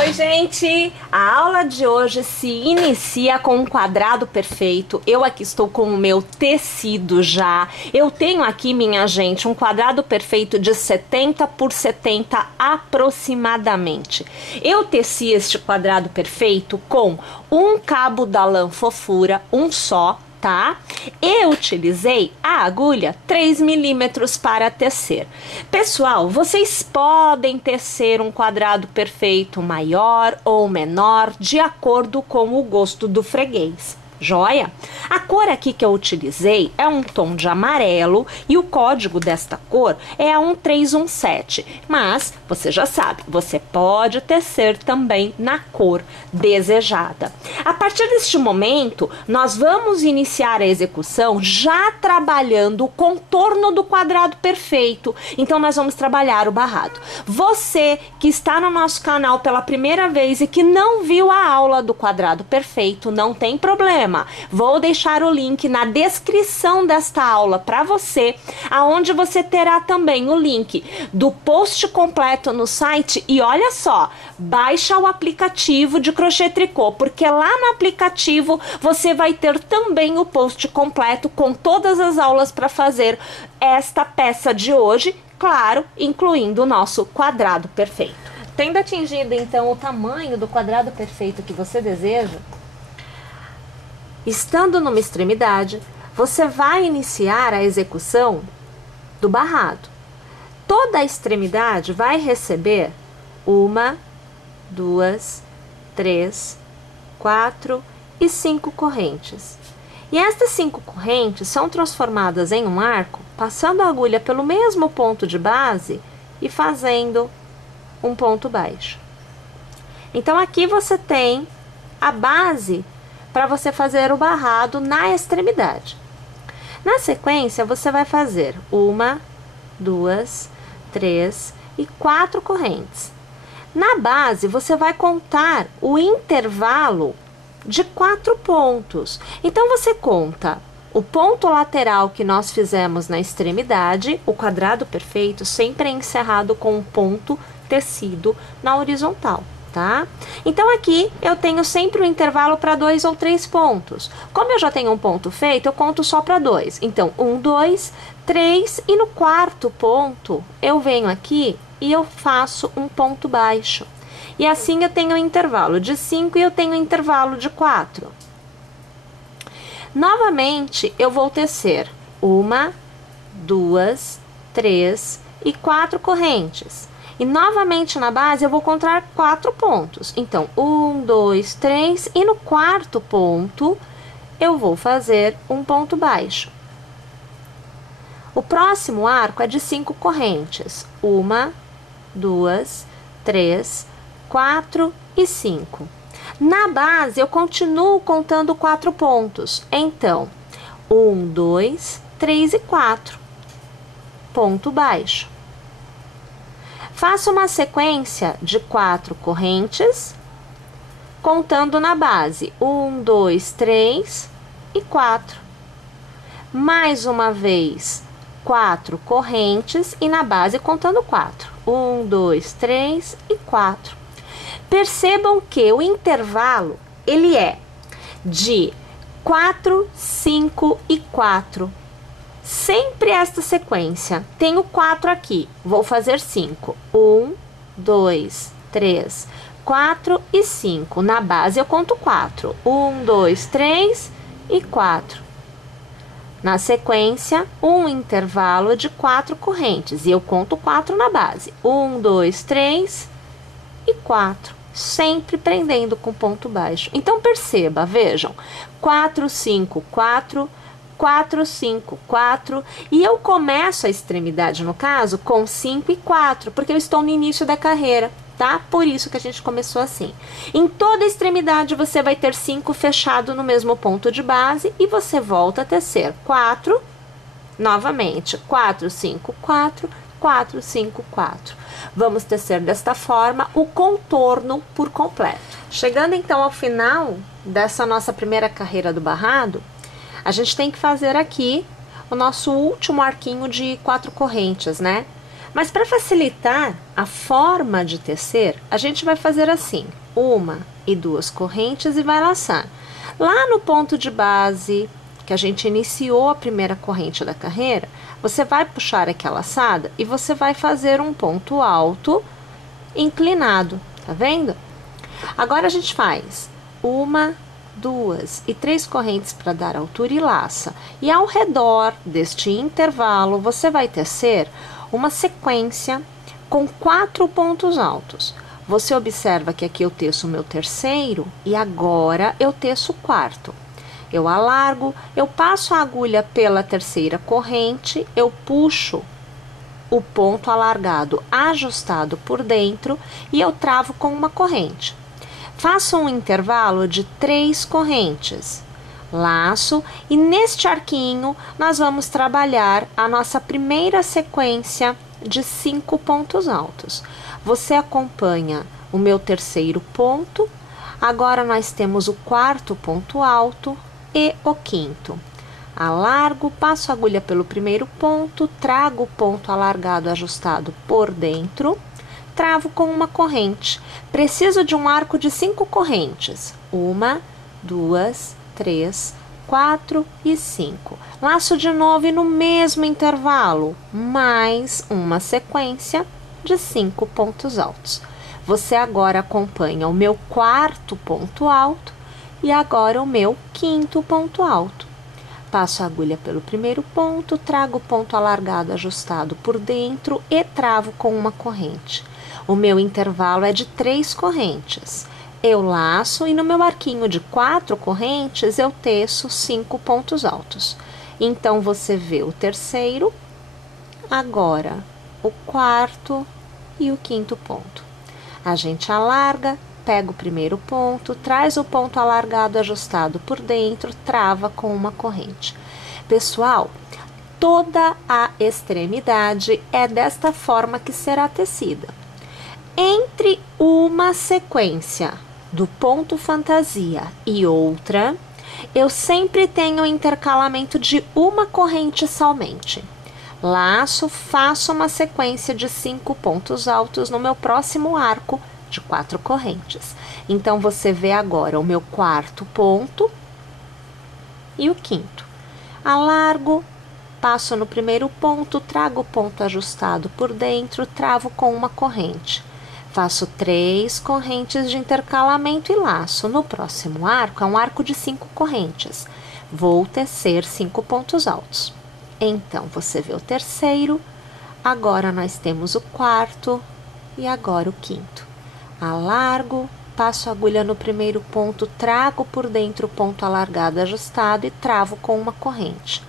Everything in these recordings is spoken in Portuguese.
Oi, gente! A aula de hoje se inicia com um quadrado perfeito. Eu aqui estou com o meu tecido já. Eu tenho aqui, minha gente, um quadrado perfeito de 70 por 70 aproximadamente. Eu teci este quadrado perfeito com um cabo da lã fofura, um só, tá? Eu utilizei a agulha 3 milímetros para tecer. Pessoal, vocês podem tecer um quadrado perfeito maior ou menor de acordo com o gosto do freguês. Joia? A cor aqui que eu utilizei é um tom de amarelo e o código desta cor é a 1317. Mas, você já sabe, você pode tecer também na cor desejada. A partir deste momento, nós vamos iniciar a execução já trabalhando o contorno do quadrado perfeito. Então, nós vamos trabalhar o barrado. Você que está no nosso canal pela primeira vez e que não viu a aula do quadrado perfeito, não tem problema. Vou deixar o link na descrição desta aula para você, aonde você terá também o link do post completo no site e olha só, baixa o aplicativo de crochê tricô, porque lá no aplicativo você vai ter também o post completo com todas as aulas para fazer esta peça de hoje, claro, incluindo o nosso quadrado perfeito. Tendo atingido então o tamanho do quadrado perfeito que você deseja, estando numa extremidade, você vai iniciar a execução do barrado. Toda a extremidade vai receber 1, 2, 3, 4 e 5 correntes. E estas 5 correntes são transformadas em um arco, passando a agulha pelo mesmo ponto de base e fazendo um ponto baixo. Então aqui você tem a base para você fazer o barrado na extremidade. Na sequência, você vai fazer 1, 2, 3 e 4 correntes. Na base, você vai contar o intervalo de 4 pontos. Então, você conta o ponto lateral que nós fizemos na extremidade, o quadrado perfeito sempre é encerrado com um ponto tecido na horizontal. Tá? Então aqui eu tenho sempre um intervalo para 2 ou 3 pontos. Como eu já tenho um ponto feito, eu conto só para 2. Então 1, 2, 3 e no quarto ponto eu venho aqui e eu faço um ponto baixo. E assim eu tenho um intervalo de 5 e eu tenho um intervalo de 4. Novamente eu vou tecer 1, 2, 3 e 4 correntes. E novamente na base eu vou contar 4 pontos. Então, 1, 2, 3 e no quarto ponto eu vou fazer um ponto baixo. O próximo arco é de 5 correntes. 1, 2, 3, 4 e 5. Na base eu continuo contando 4 pontos. Então, 1, 2, 3 e 4. Ponto baixo. Faço uma sequência de 4 correntes, contando na base 1, 2, 3 e 4. Mais uma vez, 4 correntes e na base contando 4. 1, 2, 3 e 4. Percebam que o intervalo, ele é de 4, 5 e 4. Sempre esta sequência. Tenho 4 aqui, vou fazer 5. 1, 2, 3, 4 e 5. Na base eu conto 4. 1, 2, 3 e 4. Na sequência, um intervalo de 4 correntes. E eu conto 4 na base. 1, 2, 3 e 4. Sempre prendendo com ponto baixo. Então, perceba, vejam. 4, 5, 4... 4, 5, 4, e eu começo a extremidade, no caso, com 5 e 4, porque eu estou no início da carreira, tá? Por isso que a gente começou assim. Em toda extremidade, você vai ter 5 fechado no mesmo ponto de base, e você volta a tecer 4, novamente, 4, 5, 4, 4, 5, 4. Vamos tecer desta forma o contorno por completo. Chegando então ao final dessa nossa primeira carreira do barrado, a gente tem que fazer aqui o nosso último arquinho de 4 correntes, né? Mas para facilitar a forma de tecer, a gente vai fazer assim, 1 e 2 correntes e vai laçar. Lá no ponto de base, que a gente iniciou a primeira corrente da carreira, você vai puxar aqui a laçada e você vai fazer um ponto alto inclinado, tá vendo? Agora a gente faz 1, 2 e 3 correntes para dar altura e laça. E ao redor deste intervalo, você vai tecer uma sequência com 4 pontos altos. Você observa que aqui eu teço o meu terceiro e agora eu teço o quarto. Eu alargo, eu passo a agulha pela terceira corrente, eu puxo o ponto alargado ajustado por dentro e eu travo com uma corrente. Faço um intervalo de 3 correntes, laço e neste arquinho nós vamos trabalhar a nossa primeira sequência de 5 pontos altos. Você acompanha o meu terceiro ponto, agora nós temos o quarto ponto alto e o quinto. Alargo, passo a agulha pelo primeiro ponto, trago o ponto alargado ajustado por dentro, travo com uma corrente. Preciso de um arco de 5 correntes. 1, 2, 3, 4 e 5. Laço de novo e no mesmo intervalo, mais uma sequência de 5 pontos altos. Você agora acompanha o meu quarto ponto alto e agora o meu quinto ponto alto. Passo a agulha pelo primeiro ponto, trago o ponto alargado ajustado por dentro e travo com uma corrente. O meu intervalo é de 3 correntes. Eu laço e no meu arquinho de 4 correntes eu teço 5 pontos altos. Então, você vê o terceiro, agora o quarto e o quinto ponto. A gente alarga, pega o primeiro ponto, traz o ponto alargado ajustado por dentro, trava com uma corrente. Pessoal, toda a extremidade é desta forma que será tecida. Entre uma sequência do ponto fantasia e outra, eu sempre tenho o intercalamento de uma corrente somente. Laço, faço uma sequência de 5 pontos altos no meu próximo arco de 4 correntes. Então, você vê agora o meu quarto ponto e o quinto. Alargo, passo no primeiro ponto, trago o ponto ajustado por dentro, travo com uma corrente. Faço 3 correntes de intercalamento e laço. No próximo arco, é um arco de 5 correntes. Vou tecer 5 pontos altos. Então, você vê o terceiro, agora nós temos o quarto e agora o quinto. Alargo, passo a agulha no primeiro ponto, trago por dentro o ponto alargado ajustado e travo com uma corrente.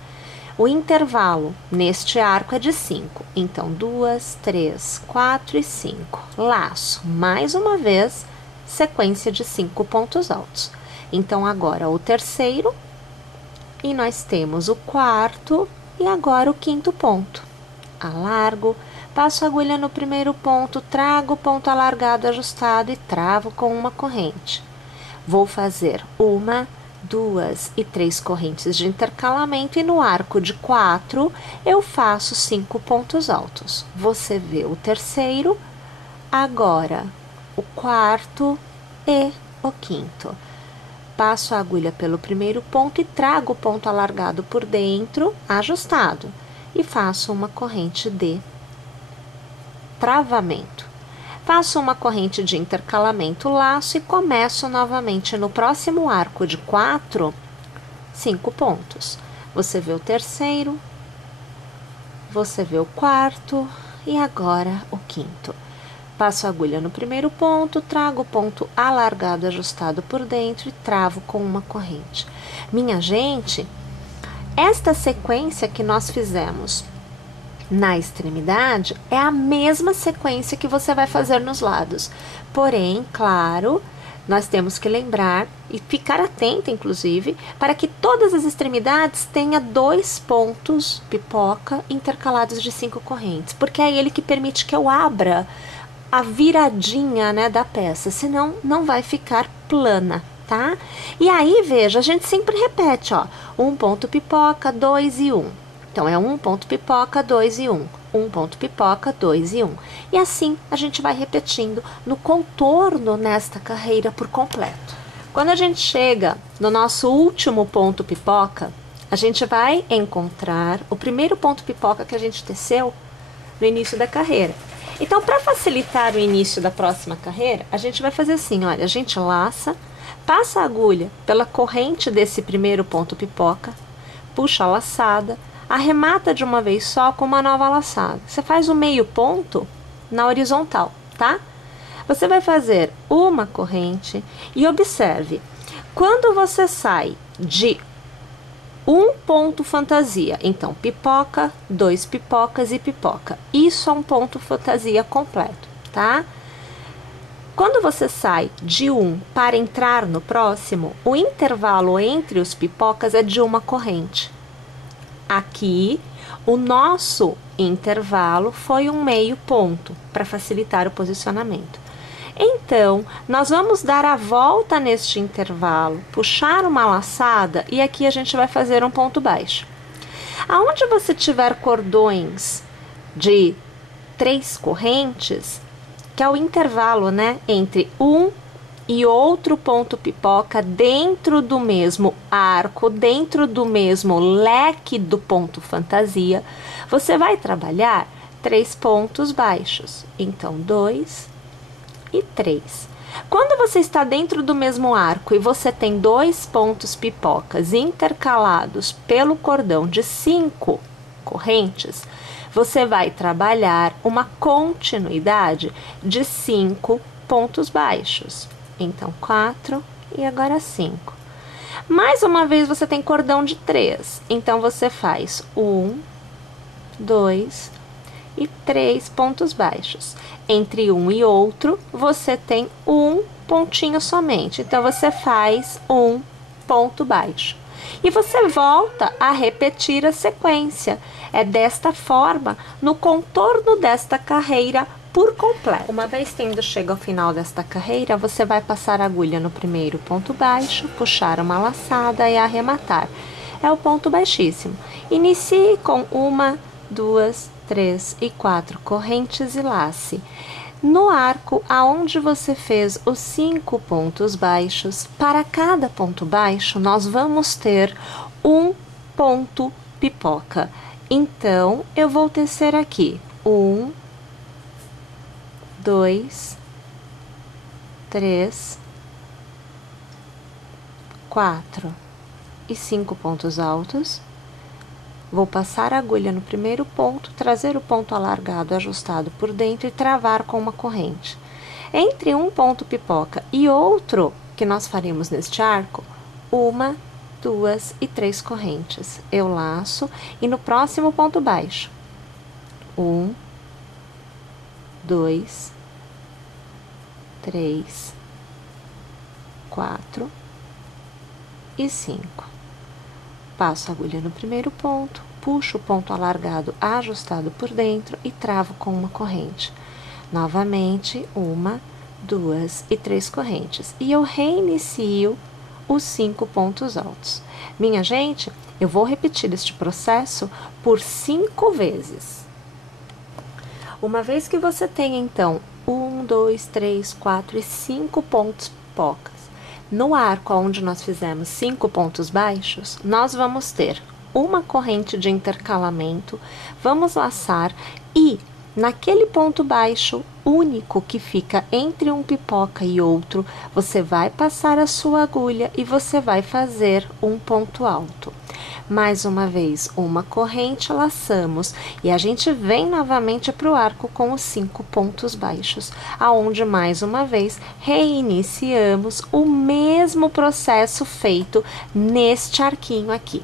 O intervalo neste arco é de 5, então 2, 3, 4 e 5. Laço, mais uma vez, sequência de 5 pontos altos. Então, agora o terceiro e nós temos o quarto e agora o quinto ponto. Alargo, passo a agulha no primeiro ponto, trago o ponto alargado ajustado e travo com uma corrente. Vou fazer 1, 2 e 3 correntes de intercalamento e no arco de 4 eu faço 5 pontos altos. Você vê o terceiro, agora o quarto e o quinto. Passo a agulha pelo primeiro ponto e trago o ponto alargado por dentro, ajustado, e faço uma corrente de travamento. Faço uma corrente de intercalamento, laço e começo novamente no próximo arco de 4, 5 pontos. Você vê o terceiro, você vê o quarto e agora o quinto. Passo a agulha no primeiro ponto, trago o ponto alargado ajustado por dentro e travo com uma corrente. Minha gente, esta sequência que nós fizemos na extremidade é a mesma sequência que você vai fazer nos lados. Porém, claro, nós temos que lembrar e ficar atenta, inclusive, para que todas as extremidades tenham 2 pontos pipoca intercalados de 5 correntes, porque é ele que permite que eu abra a viradinha, né, da peça, senão não vai ficar plana, tá? E aí, veja, a gente sempre repete, ó, 1 ponto pipoca, 2 e 1. Então, é 1 ponto pipoca, 2 e 1. um ponto pipoca, 2 e 1. E assim a gente vai repetindo no contorno nesta carreira por completo. Quando a gente chega no nosso último ponto pipoca, a gente vai encontrar o primeiro ponto pipoca que a gente teceu no início da carreira. Então, para facilitar o início da próxima carreira, a gente vai fazer assim, olha, a gente laça, passa a agulha pela corrente desse primeiro ponto pipoca, puxa a laçada, arremata de uma vez só com uma nova laçada. Você faz o meio ponto na horizontal, tá? Você vai fazer uma corrente e observe, quando você sai de um ponto fantasia, então pipoca, 2 pipocas e pipoca. Isso é um ponto fantasia completo, tá? Quando você sai de um para entrar no próximo, o intervalo entre os pipocas é de uma corrente. Aqui, o nosso intervalo foi um meio ponto, para facilitar o posicionamento. Então, nós vamos dar a volta neste intervalo, puxar uma laçada e aqui a gente vai fazer um ponto baixo. Aonde você tiver cordões de 3 correntes, que é o intervalo, né, entre um e outro ponto pipoca dentro do mesmo arco, dentro do mesmo leque do ponto fantasia, você vai trabalhar 3 pontos baixos. Então, 2 e 3. Quando você está dentro do mesmo arco e você tem 2 pontos pipocas intercalados pelo cordão de 5 correntes, você vai trabalhar uma continuidade de 5 pontos baixos. Então, 4 e agora 5. Mais uma vez, você tem cordão de 3. Então, você faz 1, 2 e 3 pontos baixos. Entre um e outro, você tem um pontinho somente. Então, você faz um ponto baixo. E você volta a repetir a sequência. É desta forma, no contorno desta carreira por completo. Uma vez tendo chegado ao final desta carreira, você vai passar a agulha no primeiro ponto baixo, puxar uma laçada e arrematar. É o ponto baixíssimo. Inicie com 1, 2, 3 e 4 correntes e lace. No arco aonde você fez os 5 pontos baixos, para cada ponto baixo nós vamos ter um ponto pipoca. Então, eu vou tecer aqui 1, 2, 3, 4 e 5 pontos altos. Vou passar a agulha no primeiro ponto, trazer o ponto alargado ajustado por dentro e travar com uma corrente. Entre um ponto pipoca e outro que nós faremos neste arco, 1, 2 e 3 correntes. Eu laço e no próximo ponto baixo, 1, 2, 3, 4 e 5. Passo a agulha no primeiro ponto, puxo o ponto alargado ajustado por dentro e travo com uma corrente. Novamente, 1, 2 e 3 correntes. E eu reinicio os 5 pontos altos. Minha gente, eu vou repetir este processo por 5 vezes. Uma vez que você tem, então, 1, 2, 3, 4 e 5 pontos pipocas, no arco onde nós fizemos 5 pontos baixos, nós vamos ter uma corrente de intercalamento, vamos laçar e naquele ponto baixo único que fica entre um pipoca e outro, você vai passar a sua agulha e você vai fazer um ponto alto. Mais uma vez, uma corrente, laçamos e a gente vem novamente para o arco com os 5 pontos baixos, aonde mais uma vez reiniciamos o mesmo processo feito neste arquinho aqui.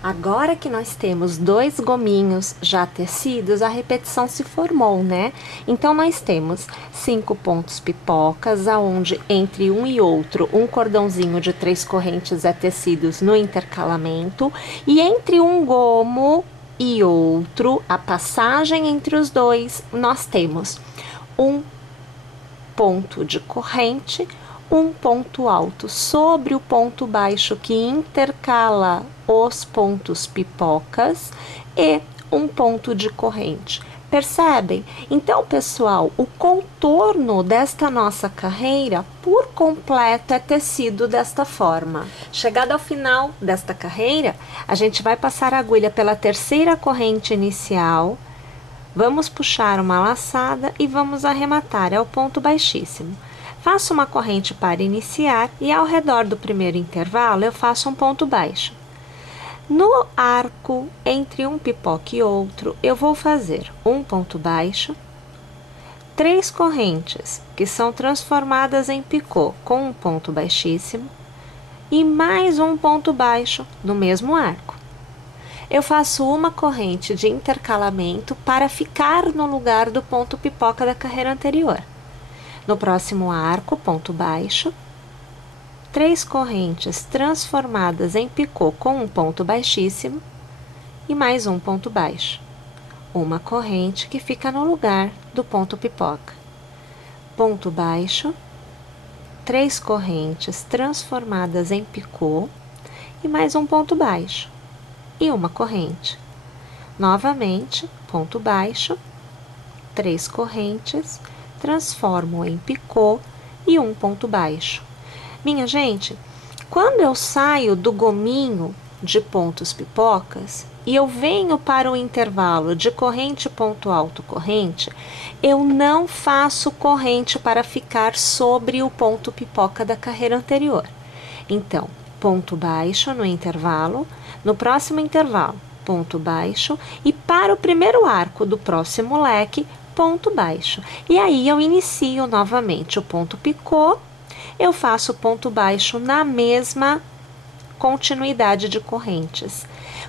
Agora que nós temos 2 gominhos já tecidos, a repetição se formou, né? Então, nós temos 5 pontos pipocas, aonde entre um e outro, um cordãozinho de 3 correntes é tecidos no intercalamento, e entre um gomo e outro, a passagem entre os dois, nós temos um ponto de corrente, um ponto alto sobre o ponto baixo que intercala os pontos pipocas e um ponto de corrente. Percebem? Então, pessoal, o contorno desta nossa carreira por completo é tecido desta forma. Chegado ao final desta carreira, a gente vai passar a agulha pela terceira corrente inicial, vamos puxar uma laçada e vamos arrematar ao ponto baixíssimo. Faço uma corrente para iniciar e ao redor do primeiro intervalo eu faço um ponto baixo. No arco entre um pipoca e outro, eu vou fazer um ponto baixo, 3 correntes que são transformadas em picô com um ponto baixíssimo e mais um ponto baixo no mesmo arco. Eu faço uma corrente de intercalamento para ficar no lugar do ponto pipoca da carreira anterior. No próximo arco, ponto baixo, 3 correntes transformadas em picô com um ponto baixíssimo e mais um ponto baixo. Uma corrente que fica no lugar do ponto pipoca. Ponto baixo, 3 correntes transformadas em picô e mais um ponto baixo e uma corrente. Novamente, ponto baixo, 3 correntes, transformo em picô e um ponto baixo. Minha gente, quando eu saio do gominho de pontos pipocas e eu venho para o intervalo de corrente, ponto alto, corrente, eu não faço corrente para ficar sobre o ponto pipoca da carreira anterior. Então, ponto baixo no intervalo, no próximo intervalo, ponto baixo e para o primeiro arco do próximo leque, ponto baixo. E aí eu inicio novamente o ponto picô, eu faço ponto baixo na mesma continuidade de correntes.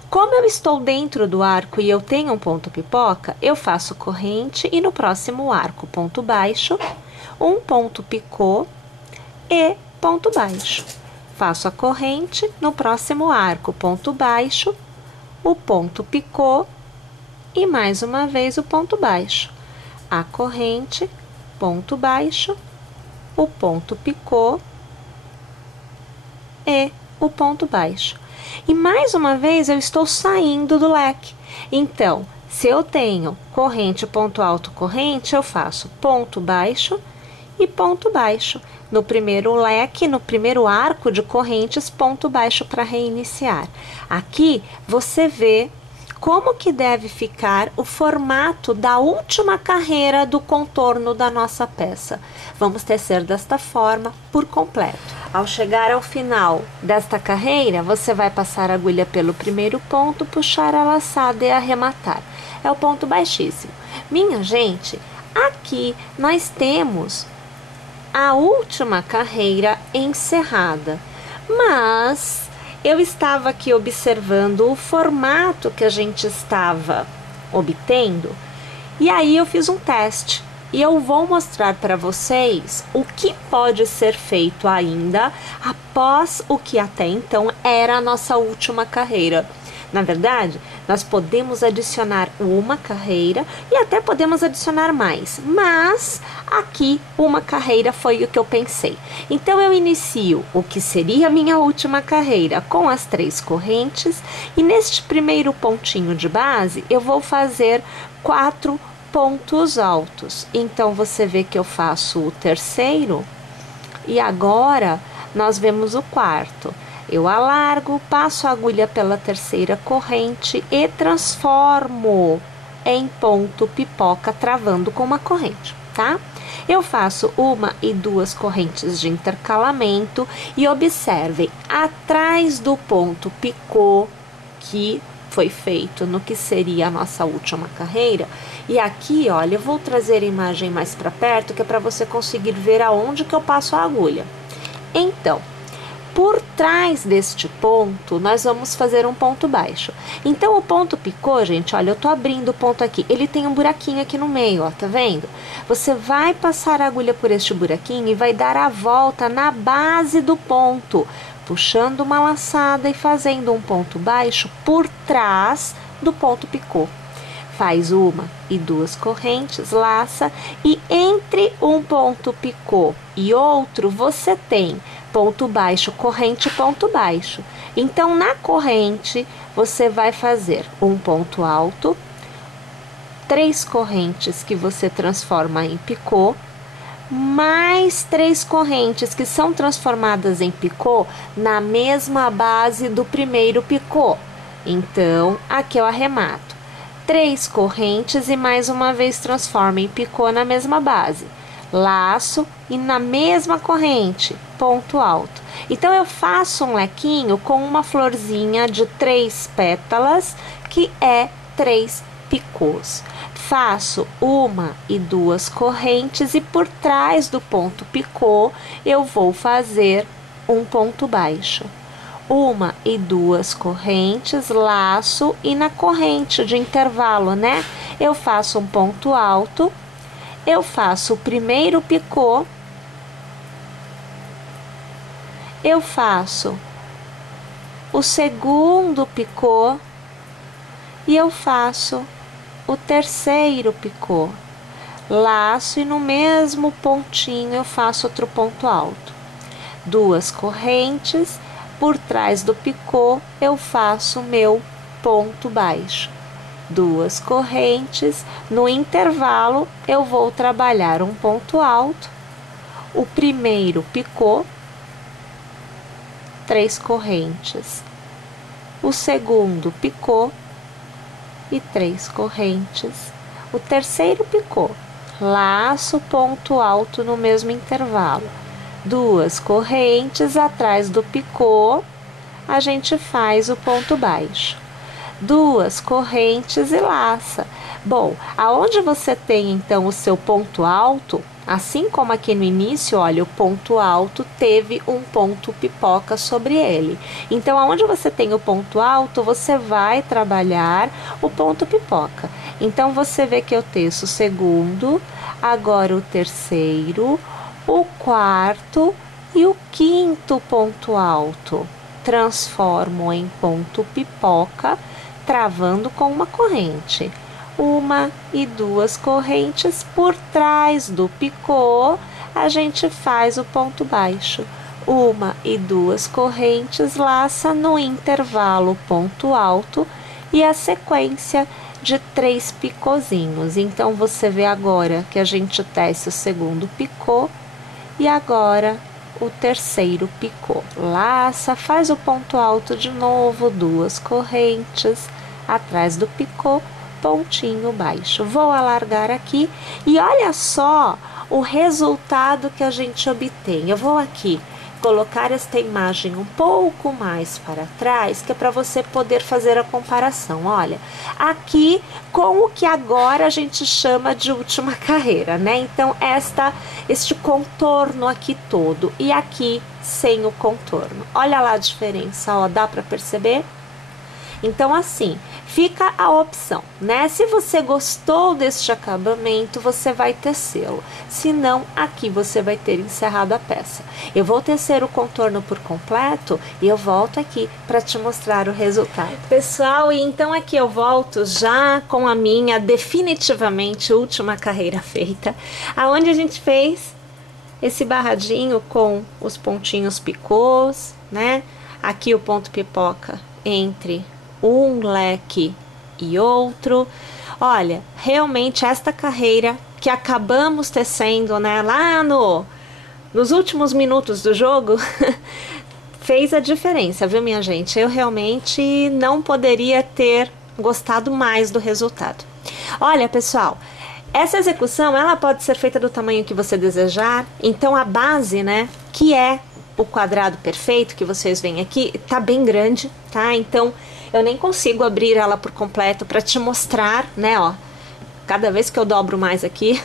Como eu estou dentro do arco e eu tenho um ponto pipoca, eu faço corrente e no próximo arco, ponto baixo, um ponto picô e ponto baixo. Faço a corrente, no próximo arco, ponto baixo, o ponto picô e mais uma vez o ponto baixo. A corrente, ponto baixo, o ponto picô e o ponto baixo. E mais uma vez eu estou saindo do leque. Então, se eu tenho corrente, ponto alto, corrente, eu faço ponto baixo e ponto baixo. No primeiro leque, no primeiro arco de correntes, ponto baixo para reiniciar. Aqui você vê como que deve ficar o formato da última carreira do contorno da nossa peça. Vamos tecer desta forma por completo. Ao chegar ao final desta carreira, você vai passar a agulha pelo primeiro ponto, puxar a laçada e arrematar. É o ponto baixíssimo. Minha gente, aqui nós temos a última carreira encerrada, mas eu estava aqui observando o formato que a gente estava obtendo e aí eu fiz um teste e eu vou mostrar para vocês o que pode ser feito ainda após o que até então era a nossa última carreira. Na verdade, nós podemos adicionar uma carreira e até podemos adicionar mais, mas aqui uma carreira foi o que eu pensei. Então eu inicio o que seria a minha última carreira com as 3 correntes e neste primeiro pontinho de base eu vou fazer 4 pontos altos. Então você vê que eu faço o terceiro e agora nós vemos o quarto. Eu alargo, passo a agulha pela terceira corrente e transformo em ponto pipoca, travando com uma corrente, tá? Eu faço 1 e 2 correntes de intercalamento e observem, atrás do ponto picô que foi feito no que seria a nossa última carreira, e aqui, olha, eu vou trazer a imagem mais para perto, que é para você conseguir ver aonde que eu passo a agulha. Então, por trás deste ponto, nós vamos fazer um ponto baixo. Então, o ponto picô, gente, olha, eu tô abrindo o ponto aqui. Ele tem um buraquinho aqui no meio, ó, tá vendo? Você vai passar a agulha por este buraquinho e vai dar a volta na base do ponto, puxando uma laçada e fazendo um ponto baixo por trás do ponto picô. Faz 1 e 2 correntes, laça, e entre um ponto picô e outro, você tem ponto baixo, corrente, ponto baixo. Então, na corrente, você vai fazer um ponto alto, 3 correntes que você transforma em picô, mais 3 correntes que são transformadas em picô na mesma base do primeiro picô. Então, aqui eu arremato 3 correntes e mais uma vez transformo em picô na mesma base, laço e na mesma corrente, ponto alto. Então, eu faço um lequinho com uma florzinha de 3 pétalas, que é 3 picôs. Faço 1 e 2 correntes e por trás do ponto picô eu vou fazer um ponto baixo. 1 e 2 correntes, laço e na corrente de intervalo, né? Eu faço um ponto alto, eu faço o primeiro picô, eu faço o segundo picô e eu faço o terceiro picô, laço e no mesmo pontinho eu faço outro ponto alto. 2 correntes, por trás do picô eu faço o meu ponto baixo. 2 correntes, no intervalo eu vou trabalhar um ponto alto, o primeiro picô, 3 correntes, o segundo picô e 3 correntes, o terceiro picô, laço, ponto alto no mesmo intervalo, 2 correntes, atrás do picô, a gente faz o ponto baixo, 2 correntes e laça. Bom, aonde você tem então o seu ponto alto, assim como aqui no início, olha, o ponto alto teve um ponto pipoca sobre ele. Então, aonde você tem o ponto alto, você vai trabalhar o ponto pipoca. Então, você vê que eu teço o segundo, agora o terceiro, o quarto e o quinto ponto alto. Transformo em ponto pipoca, travando com uma corrente. 1 e 2 correntes, por trás do picô, a gente faz o ponto baixo. 1 e 2 correntes, laça no intervalo ponto alto e a sequência de 3 picôzinhos. Então, você vê agora que a gente tece o segundo picô e agora o terceiro picô. Laça, faz o ponto alto de novo, 2 correntes, atrás do picô, pontinho baixo. Vou alargar aqui e olha só o resultado que a gente obtém. Eu vou aqui colocar esta imagem um pouco mais para trás, que é para você poder fazer a comparação. Olha, aqui com o que agora a gente chama de última carreira, né? Então, este contorno aqui todo e aqui sem o contorno. Olha lá a diferença, ó, dá para perceber? Então, assim, fica a opção, né? Se você gostou deste acabamento, você vai tecê-lo. Se não, aqui você vai ter encerrado a peça. Eu vou tecer o contorno por completo e eu volto aqui para te mostrar o resultado. Pessoal, e então aqui eu volto já com a minha definitivamente última carreira feita, aonde a gente fez esse barradinho com os pontinhos picôs, né? Aqui o ponto pipoca entre um leque e outro. Olha, realmente esta carreira que acabamos tecendo, né, lá nos últimos minutos do jogo, fez a diferença, viu, minha gente? Eu realmente não poderia ter gostado mais do resultado. Olha, pessoal, essa execução, ela pode ser feita do tamanho que você desejar. Então, a base, né, que é o quadrado perfeito que vocês veem aqui, tá bem grande, tá? Então, eu nem consigo abrir ela por completo para te mostrar, né, ó. Cada vez que eu dobro mais aqui,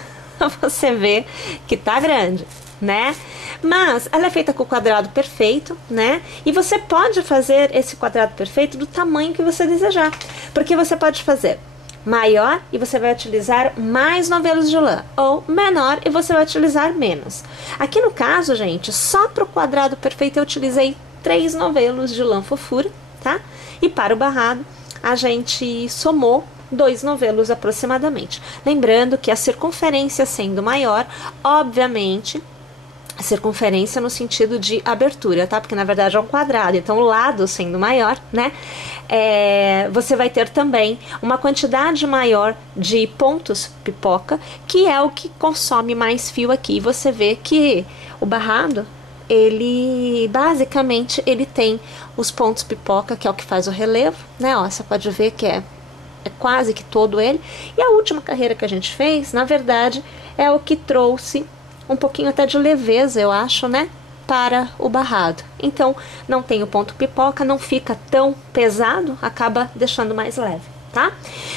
você vê que tá grande, né? Mas ela é feita com o quadrado perfeito, né? E você pode fazer esse quadrado perfeito do tamanho que você desejar. Porque você pode fazer maior e você vai utilizar mais novelos de lã, ou menor e você vai utilizar menos. Aqui no caso, gente, só para o quadrado perfeito eu utilizei 3 novelos de lã fofura, tá? E para o barrado a gente somou 2 novelos aproximadamente. Lembrando que a circunferência sendo maior, obviamente, circunferência no sentido de abertura, tá? Porque na verdade é um quadrado, então o lado sendo maior, né? Você vai ter também uma quantidade maior de pontos pipoca, que é o que consome mais fio aqui. Você vê que o barrado, ele basicamente ele tem os pontos pipoca, que é o que faz o relevo, né? Ó, você pode ver que é quase que todo ele. E a última carreira que a gente fez, na verdade, é o que trouxe um pouquinho até de leveza, eu acho, né? Para o barrado. Então, não tem o ponto pipoca, não fica tão pesado, acaba deixando mais leve, tá?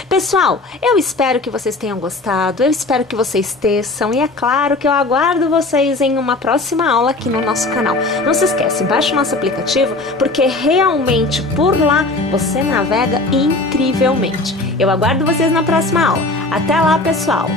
Pessoal, eu espero que vocês tenham gostado, eu espero que vocês teçam e é claro que eu aguardo vocês em uma próxima aula aqui no nosso canal. Não se esquece, baixe o nosso aplicativo, porque realmente por lá você navega incrivelmente. Eu aguardo vocês na próxima aula. Até lá, pessoal!